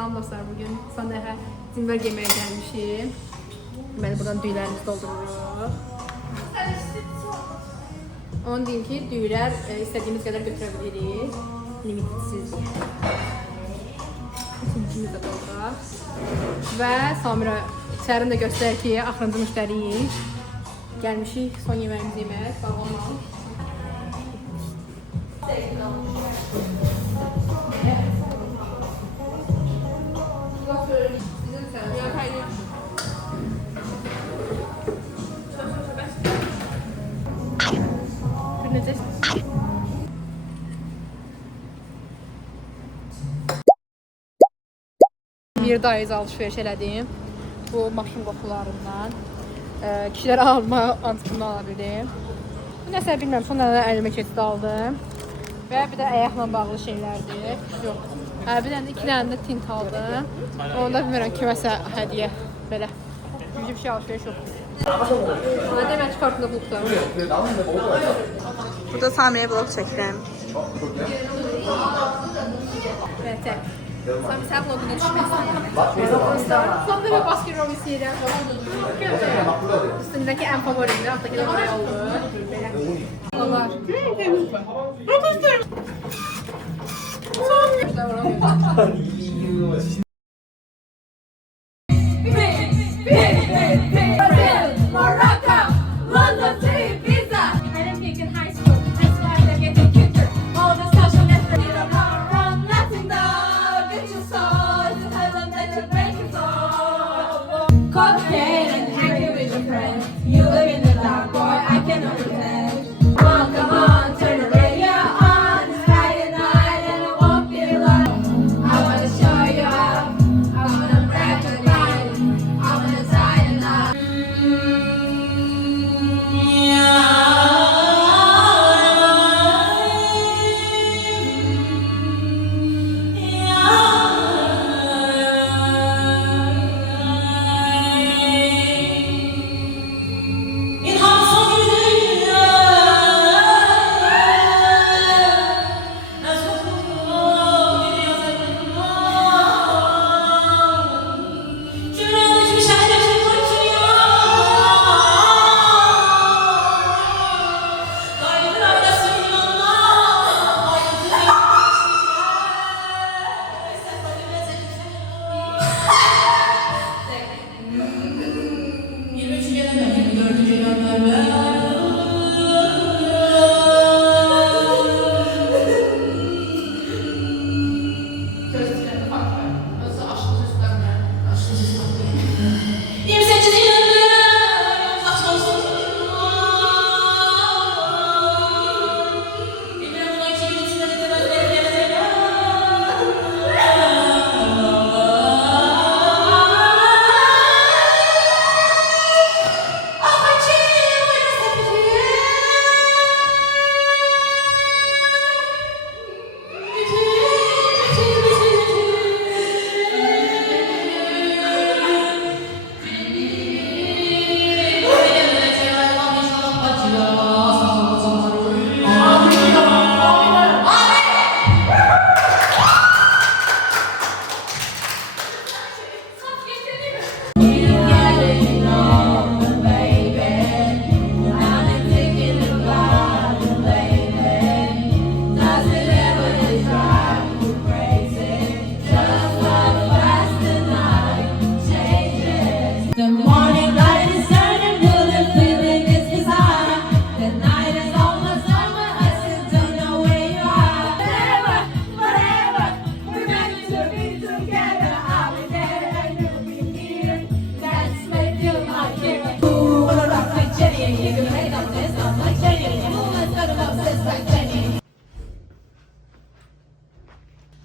Salam dostlar, bugün son dəfə Zimber yeməyə gəlmişim. Deməli, buradan düylərimizi doldururuq. Onu deyim ki, düylər istədiyimiz qədər götürə bilirik. Limitsiz. İkincimiz də dolduraq. Və sonra içərini də göstərir ki, axırıncı müştəriyik. Gəlmişik son yeməyimizi yemək, bağlamaq. Bir dayız alışveriş elədim. Bu maşın qoxularından. Kişilərə alma antiqini alabilirim. Nəsə bilmirəm, son dənə əlimə keçdi aldım. Və bir də ayaqla bağlı şeylərdir. Yox. Bir dənə də 2 dənə də tint aldım. Onu da bilmirəm kiməsə hədiyyə belə. Bir şey alışveriş yoxdur. Demək ki, kartında bulqdur. Burada Samiyə vlog çəkirəm. Bətək. Sami sən vloguna düşməsin. Son dəfə basket rol istəyirəm. Üstündəki ən favorimdir. Alttaki də oraya olur. Onlar.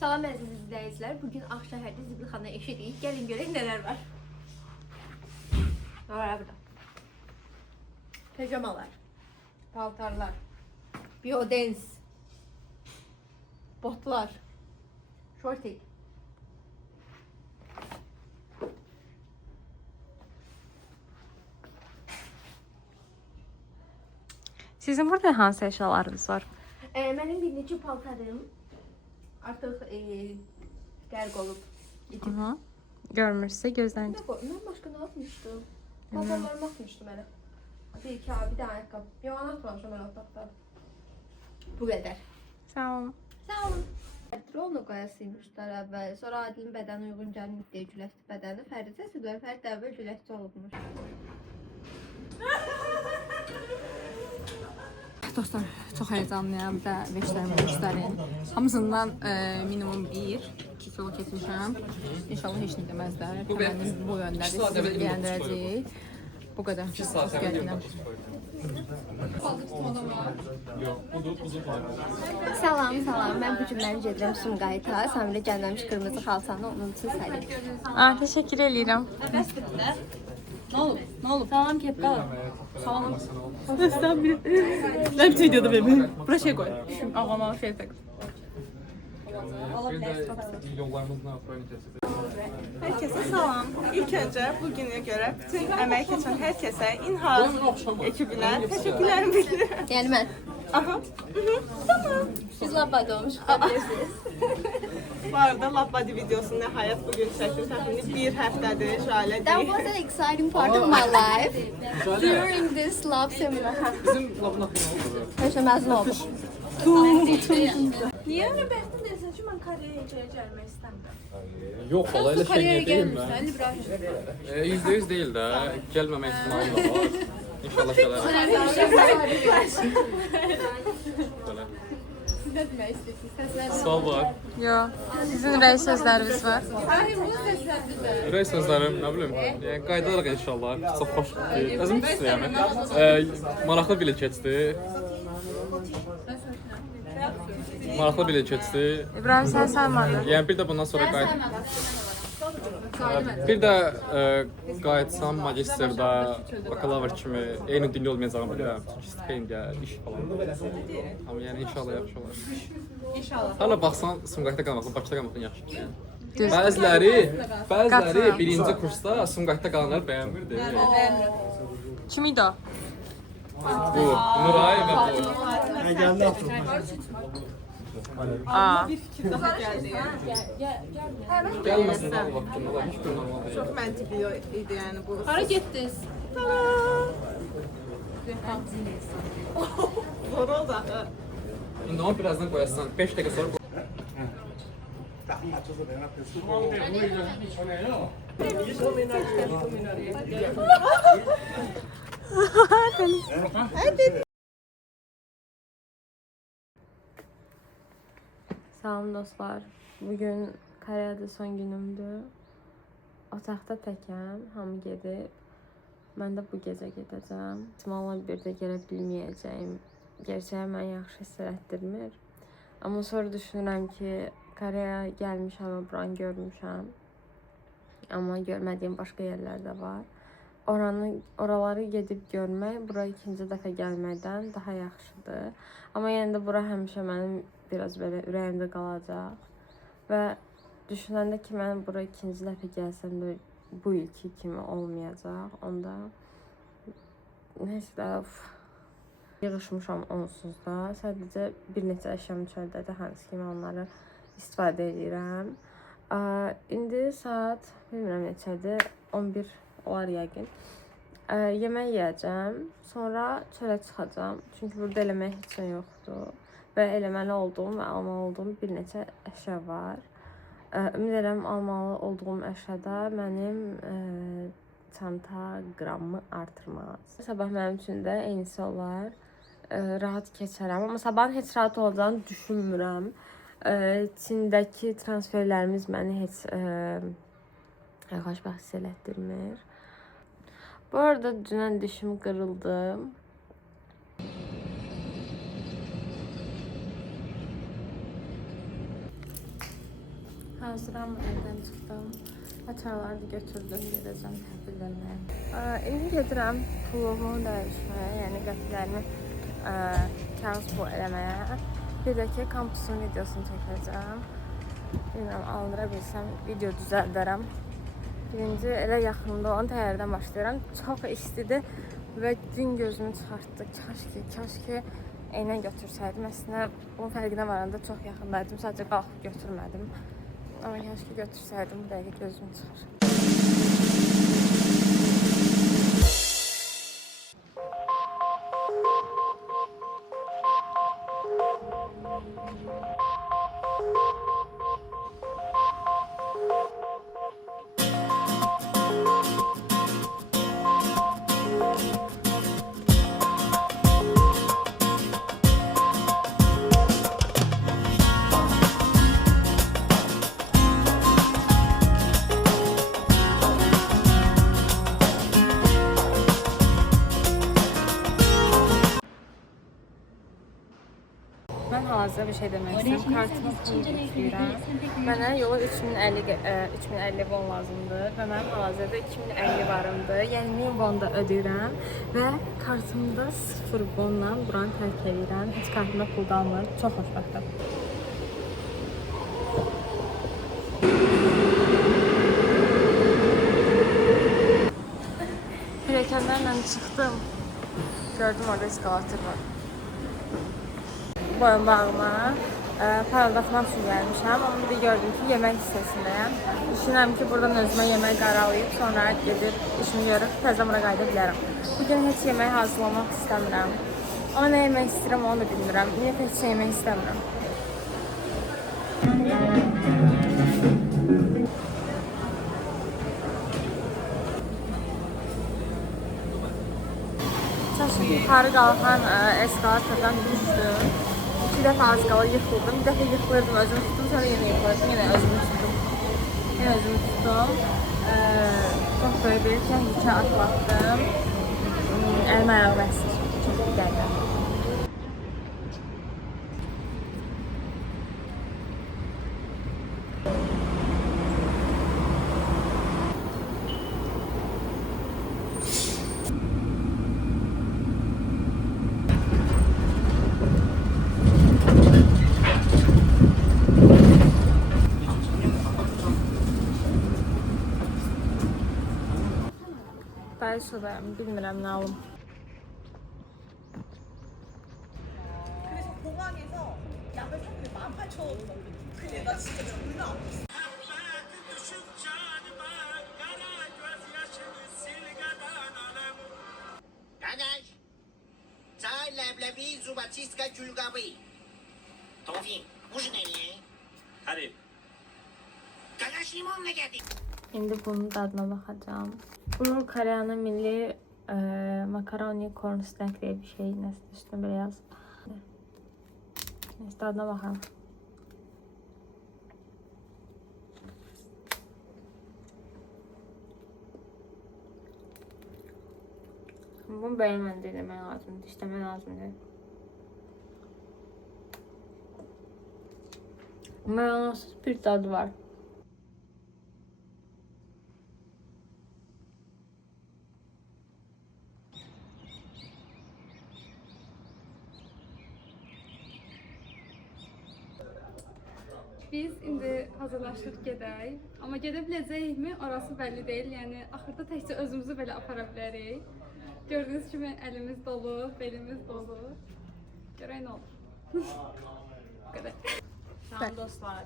Salam əziz izləyicilər. Bugün Ağşəhərdə Zibilxana eşidik. Gəlin görək nələr var. Nə var burada? Pijamalar, paltarlar, biodens, botlar, şortik. Sizin burada hansı eşyalarınız var? Mənim bir neçə paltarım artıq qərq olub Aha. Görmürsə gözdən Ne koy? Ben başka ne yapmıştım? Pazarlarımı atmıştım hele. Bir iki abi, bir tane ayakkabı. Yalan atmamışım ben otaqda. Bu kadar. Sağ ol. Sağ olun. Dronu qoyasıymışlar əvvəl. Sonra Adilin bədəni uyğun gəlməyib deyə güləşdi bədəni. Fərid isə Fərid də əvvəl güləşdi olubmuş. Dostlar, çox həyəcanlıyam və veşlərimi göstərin. Hamısından minimum 1-2 kilo keçmişəm. İnşallah heç nə deməzlər. Təmənim bu yöndədir, sizi bilgiləndirəcəyik. Bu qədər. Çox gərginəm. Salam, salam. Mən bu gün mənim gedirəm Sumqayıta. Səmrə gəlməmiş qırmızı xalçanı onun üçün səlim. Təşəkkür eləyirəm. Ne olub? Ne olub? Salam kepka. Salam. Sen bir... Ben bir videoda bebeğim. Buraya şey koy. Şu ağlamalı şey tak. Herkese salam. İlk önce bugüne göre bütün emek geçen herkese İnha ekibine teşekkürlerimi bildiriyorum. Yəni mən. Aha. Siz labada olmuş. Bu arada Labbadi videosunu nəhayət bugün çəkdim. Təxminən bir həftədir şöyle That değil. was an exciting part of my life during this lab seminar. Həmişə məzun oldum. Niye? Ben de seçim ben Kore'ye gelmek istemiyorum. Yok valla öyle şey Kariyere değil mi? gelmişsin. İbrahim. %100 değil de gelmeme ihtimali de var. İnşallah gelir. Böyle. Siz ne demek istiyorsunuz? Sesler. Sağ var. Yox. Sizin rəy sözləriniz var. İbrahim bunu seslendirme. Ürək sözlərim, nə bilim, yəni qayıdarıq inşallah. Çox xoş. Özüm pisdir yəni. Maraqlı bilet keçdi. Maraqlı bilet keçdi. İbrahim sən saymadın. Yəni bir də bundan sonra bir də qayıtsam magistrda bakalavr kimi eyni dünya olmayacağımı bilirəm. Çünki stipendiya, iş falan. Amma yəni inşallah yaxşı olar. İnşallah. Hala baxsan Sumqayıtda qalmaqla Bakıda qalmaqdan yaxşıdır. Yəni. Bəziləri Qatılıram. birinci kursda Sumqayıtda qalanlar bəyənmirdi. Kim idi o? Bu Nuray və bu. Aa. Gəlməsin Allah vaxtında da heç bir normal deyil. Çok məntiqli idi yani bu. Hara gittiniz? Zor oldu axı. İndi onu birazdan qoyasan 5 dəqiqə sonra Salam dostlar. Bugün Koreyada son günümdür. Otaqda təkəm, hamı gedib. Mən də bu gecə gedəcəm. İhtimalla bir də gələ bilməyəcəyim. Gerçəyə mən yaxşı hiss etdirmir. Amma sonra düşünürəm ki, Koreya gəlmişəm, buranı görmüşəm. Amma görmədiyim başqa yerlər də var. Oraları gedib görmək, bura ikinci dəfə gəlməkdən daha yaxşıdır. Amma yenə də bura həmişə mənim biraz belə ürəyimdə qalacaq. Və düşünəndə ki, mən bura ikinci dəfə gəlsəm də bu ilki kimi olmayacaq. Onda neysə də yığışmışam onsuz da. Sadəcə bir neçə əşyam çöldədir, hansı kimi onları istifadə edirəm. İndi saat bilmirəm neçədir, 11 olar yəqin. Yemək yeyəcəm, sonra çölə çıxacam. Çünki burada eləmək heç nə yoxdur. Və eləməli olduğum və almalı olduğum bir neçə əşya var. Ümid edirəm almalı olduğum əşyada mənim çanta qramımı artırmaz. Sabah mənim üçün də eynisi olar. Rahat keçərəm. Amma sabahın heç rahat olacağını düşünmürəm. Çindəki transferlərimiz məni heç xoşbəxt hiss elətdirmir. Bu arada dünən dişim qırıldı. Hazıram, evdən çıxdım. Açarları götürdüm, gedəcəm təhvillərinə. İndi gedirəm pulumu dəyişməyə, yəni qəpiklərimi kağız pul eləməyə. Bir də ki, kampusun videosunu çəkəcəm. Bilmirəm, alındıra bilsəm video düzəldərəm. Birinci elə yaxında olan təyyarədən başlayıram. Çox istidir və gün gözünü çıxartdı. Kaş ki eynən götürsəydim. Əslində bunun fərqinə varanda çox yaxındaydım. Sadəcə qalxıb götürmədim. Ama keşke götürseydim, bu dəqiqə gözüm çıxır. Mən hal-hazırda bir şey demək istəyirəm. Kartımı pul yükləyirəm. Mənə yola 3050 won lazımdır və mənim hal-hazırda 2050 varımdır. Yəni 1000 won da ödəyirəm və kartımda 0 wonla buranı tərk edirəm. Heç kartımda pul qalmır. Çox xoşbəxtəm. Pilləkənlərlə çıxdım. Gördüm orada eskalator var. Boyunbağıma parıldatmaq üçün gəlmişəm. Amma bir gördüm ki, yemək hissəsindəyəm. Düşünürəm ki, buradan özümə yemək qaralayıb, sonra gedib işimi görüb, təzə bura qayıda bilərəm. Bugün heç yemək hazırlamaq istəmirəm. Amma nə yemək istəyirəm, onu da bilmirəm. Ümumiyyətlə heç şey yemək istəmirəm. Çaşıb yuxarı qalxan eskalatordan düşdüm. 2 dəfə az qala yıxıldım. Bir dəfə yıxılırdım, özümü tutdum, sonra yenə yıxılırdım, yenə özümü tutdum. Yenə özümü tutdum. Çox böyük bir təhlükə atlatdım. Əlim ayağım əsir. Çox gəldim. Dayı sudayım, bilmirəm nə alım. Kardeş, çay, leblebi, zubatiska, külgabi. Tofik, bu ne? Hadi. Kardeş limon ne geldi? İndi bunun dadına baxacağım. Bu Koreyanın milli makaroni corn snack diye bir şey. Nəsə üstüne belə yaz. Neyse dadına baxalım. Bunu beğenmedi demək lazımdır, işləmək lazımdır. Mayonezsiz bir tadı var. Biz indi hazırlaşdıq gedək. Amma gedə biləcəyikmi? Orası bəlli deyil. Yəni axırda təkcə özümüzü belə apara bilərik. Gördüyünüz kimi əlimiz dolu, belimiz dolu. Görək nə olur. Bu qədər. Salam dostlar.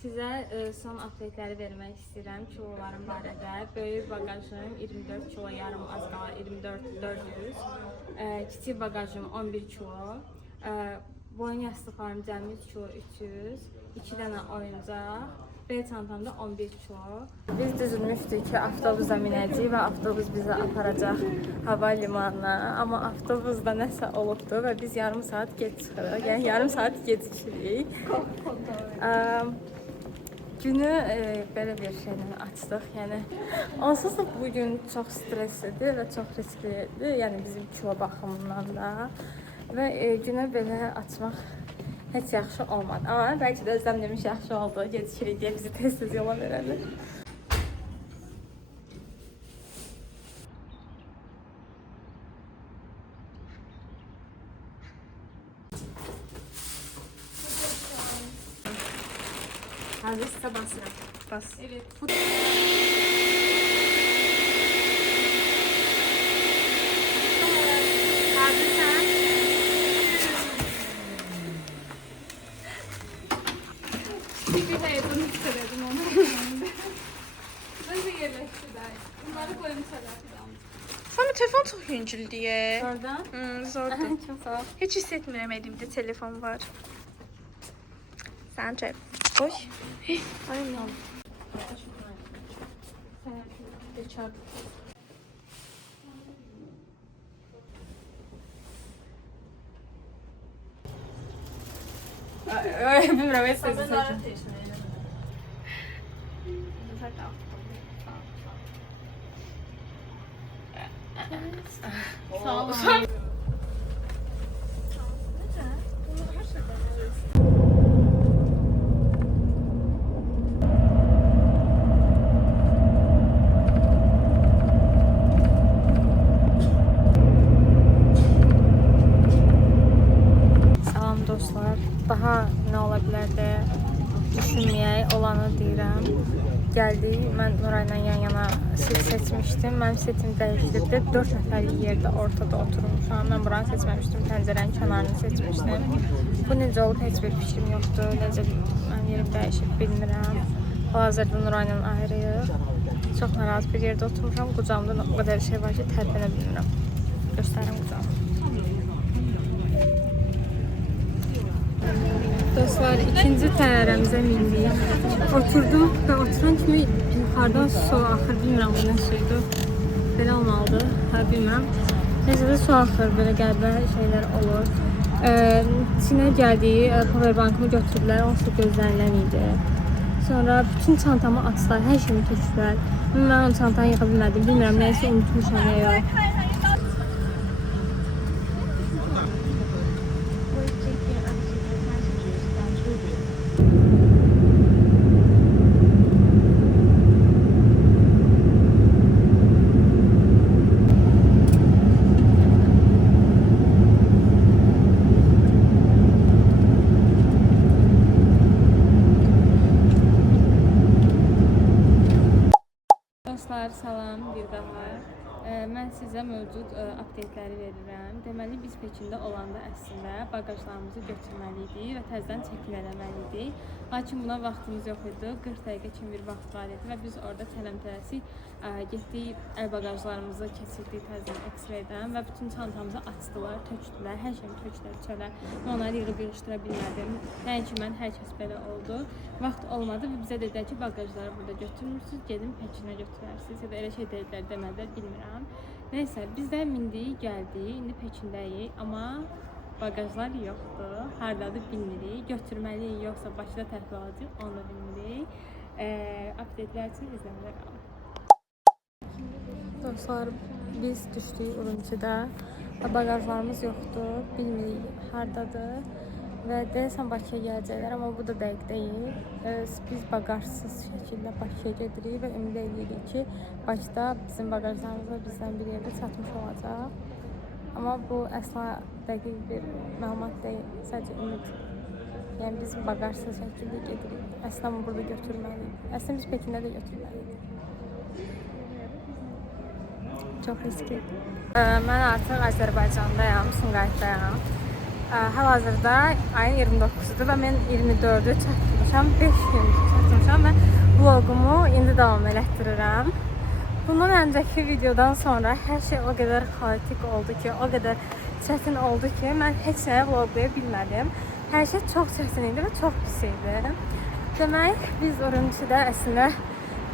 Sizə son update'ləri vermək istəyirəm kilolarım barədə. Böyük bagajım 24 kilo yarım, az qala 24-400. Kiçik bagajım 11 kilo. Boyun yastıqlarım cəmi 3 kilo 300. 2 dənə oyuncaq. B çantamda 11 kilo. Biz düzülmüşdük ki, avtobusa minəcəyik və avtobus bizi aparacaq hava limanına. Amma avtobusda nəsə olubdu və biz yarım saat gec çıxırıq. Yəni yarım saat gecikirik. Günü belə bir şeylə açdıq. Yəni onsuz da bugün çox stresslidir və çox risklidir. Yəni bizim kilo baxımından da. Və günə belə açmaq heç yaxşı olmadı. Amma bəlkə də özləm demiş yaxşı oldu. Gecikirik deyə bizi tez-tez yola verəlir. Hazırsa basıram. Bas. Evet. Hazırsan. bir heyecan hissederdim onu. Nasıl yerleştiler? Bunları koymuşlar falan. Sana telefon çok yüngül diye. Oradan. Zordu. Çok sağ ol. Hiç hissetmiyorum elimde telefon var. Sence? Oy. Aynen. Bilmirəm, heç sözü seçim. Sağ ol. Salam dostlar. Daha nə ola bilər deyə düşünməyək, olanı deyirəm. Gəldik, mən Nurayla yan-yana set seçmişdim. Mənim setim dəyişdirdi. 4 nəfərlik yerdə ortada oturmuşam. Mən buranı seçməmişdim, pəncərənin kənarını seçmişdim. Bu necə olub, heç bir fikrim yoxdur. Necə mənim yerim dəyişib bilmirəm. Hal-hazırda Nurayla ayrıyıq. Çox narazı bir yerdə oturmuşam. Qucağımda o qədər şey var ki, tərpənə bilmirəm. Göstərim qucağımı. Dostlar, ikinci təyyarəmizə mindik. Oturdum və oturan kimi yuxarıdan su axır. Bilmirəm bu nə suydu. Belə olmalıdır. Hə, bilmirəm. Necə də su axır, belə qəribə şeylər olur. Çinə gəldiyi powerbankımı götürdülər. Onsuz gözlənilən idi. Sonra bütün çantamı açdılar, hər şeyimi tökdülər. Mən onun çantanı yıxa bilmədim. Bilmirəm, nəysə unutmuşam ya yox. Dostlar, salam bir daha. Mən sizə mövcud updateləri verirəm. Deməli, biz Pekində olanda əslində bagajlarımızı götürməli idik və təzədən çəkin eləməli idik. Lakin buna vaxtımız yox idi. 40 dəqiqə kimi bir vaxt var idi və biz orada tələm-tələsik getdik, əl bagajlarımızı keçirdik təzədən X-raydən və bütün çantamızı açdılar, tökdülər, hər şeyi tökdülər çölə. Mən onları yığıb yığışdıra bilmədim. Nəinki mən, hər kəs belə oldu. Vaxt olmadı və bizə dedilər ki, bagajları burada götürmürsünüz, gedin Pekinə götürərsiniz ya da elə şey dedilər, demədilər, bilmirəm. Nəysə, biz də mindik, gəldik, indi Pekindəyik, amma bagajlar yoxdur, hardadır bilmirik, götürməliyik, yoxsa Bakıda təhvil alacaq, onu da bilmirik. Updatelər üçün izləmədə qalın. Dostlar, biz düşdük Urumçidə, bagajlarımız yoxdur, bilmirik hardadır. Və deyəsən Bakıya gələcəklər, amma bu da dəqiq deyil. Biz bagajsız şəkildə Bakıya gedirik və ümid edirik ki, Bakıda bizim bagajlarımız bizdən bir yerdə çatmış olacaq. Amma bu əsla dəqiq bir məlumat deyil, sadəcə ümid. Yəni biz bagajsız şəkildə gedirik. Əslən burada götürməliyik. Əslən biz Pekində də götürməliyik. Çox riskli. Mən artıq Azərbaycandayam, Sumqayıtdayam. Hal-hazırda ayın 29-udur və mən 24-ü çatmışam, 5 gün çatmışam və vlogumu indi davam elətdirirəm. Bundan öncəki videodan sonra hər şey o qədər xaotik oldu ki, o qədər çətin oldu ki, mən heç nəyə vloglaya bilmədim. Hər şey çox çətin idi və çox pis idi. Demək, biz Urumçidə əslində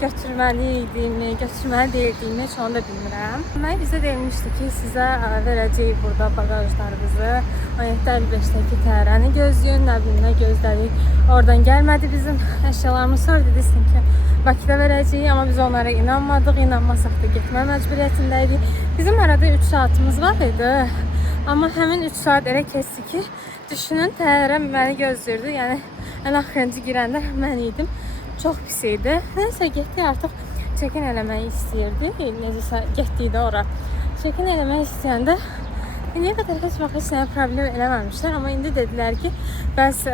götürməli idimi, götürməli deyildiyimi heç onu da bilmirəm. Demək, bizə deyilmişdi ki, sizə verəcəyik burada bagajlarımızı. 17:55-dəki təyyarəni gözləyin, nə bilim, nə gözlədik. Oradan gəlmədi bizim əşyalarımız. Sonra dedik ki, Bakıda verəcəyik, amma biz onlara inanmadıq. İnanmasaq da getmə məcburiyyətindəydik. Bizim arada 3 saatımız var idi. Amma həmin 3 saat elə keçdi ki, düşünün, təyyarə məni gözləyirdi. Yəni, ən axırıncı girəndə mən idim. Çox pis idi. Nəysə, getdik, artıq çəkin eləməyi istəyirdi. Necəsə, getdik də ora. Çəkin eləmək istəyəndə indiyə qədər heç vaxt heç nəyə problem eləməmişlər. Amma indi dedilər ki, bəs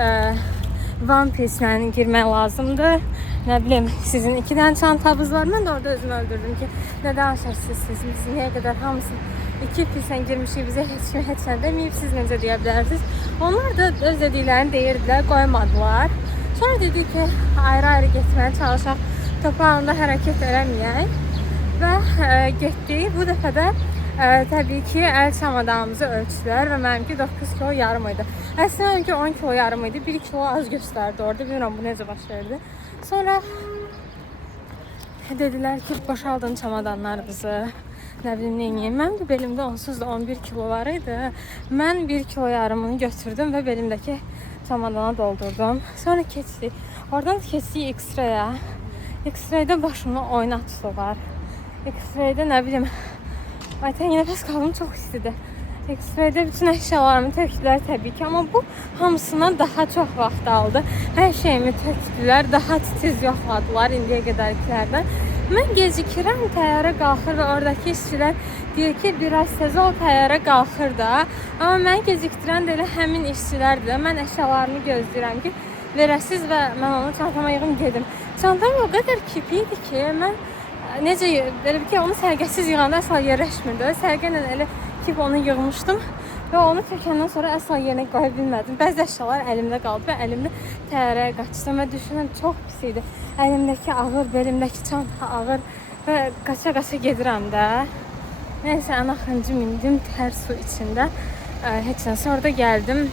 One Piece-lə girmək lazımdır. Nə bilim, sizin 2 dənə çantabız var. Mən də orada özümü öldürdüm ki, nə danışırsınız siz? Biz niyə qədər hamısını 2 pisə girmişik, bizə heç nə deməyib, siz necə deyə bilərsiniz? Onlar da öz dediklərini deyirdilər, qoymadılar. Sonra dedik ki ayrı-ayrı getməyə çalışaq, toprağında hərəkət eləməyək və getdik. Bu dəfə də təbii ki, əl çamadanımızı ölçdülər və mənimki 9 kilo yarım idi. Əslində mənimki 10 kilo yarım idi, 1 kilo az göstərdi orada. Bilmirəm bu necə baş verdi. Sonra dedilər ki, boşaldın çamadanlarınızı, nə bilim neyini. Mənim də belimdə onsuz da 11 kilo var idi. Mən 1 kilo yarımını götürdüm və belimdəki çamadana doldurdum. Sonra keçdik. Oradan keçdik X-ray'a. X-ray'da başımı oynatdılar. X-ray'da nə bilim, ayten nəfəs qaldım, çox istidir. X-ray'da bütün əşyalarımı tökdülər təbii ki, amma bu hamısına daha çox vaxt aldı. Hər şeyimi tökdülər, daha titiz yoxladılar indiyə qədərkilərdən. Mən gecikirəm, təyyarə qalxır və oradakı işçilər deyir ki, biraz tez ol, təyyarə qalxır da. Amma mən gecikdirən də elə həmin işçilərdir də. Mən əşyalarımı gözləyirəm ki, verəsiz və mən onu çantama yığım gedim. Çantam o qədər kipi idi ki, mən necə, belə ki, onu sərgəsiz yığanda əsla yerləşmirdi. Sərgə ilə elə kip onu yığmışdım və onu tökəndən sonra əsla yerinə qoya bilmədim. Bəzi əşyalar əlimdə qaldı və əlimdə təyyarəyə qaçdım və düşünün, çox pis idi. Əlimdəki ağır, belimdəki çanta ağır və qaça-qaça gedirəm də. Nəysə, ən axırıncı mindim tər su içində. Heç nə, sonra da gəldim.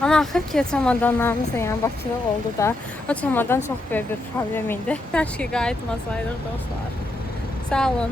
Amma axır ki, çamadanlarımız da yəni Bakıda oldu da. O çamadan çox böyük bir problem idi. Kaş ki, qayıtmasaydıq dostlar. Sağ olun.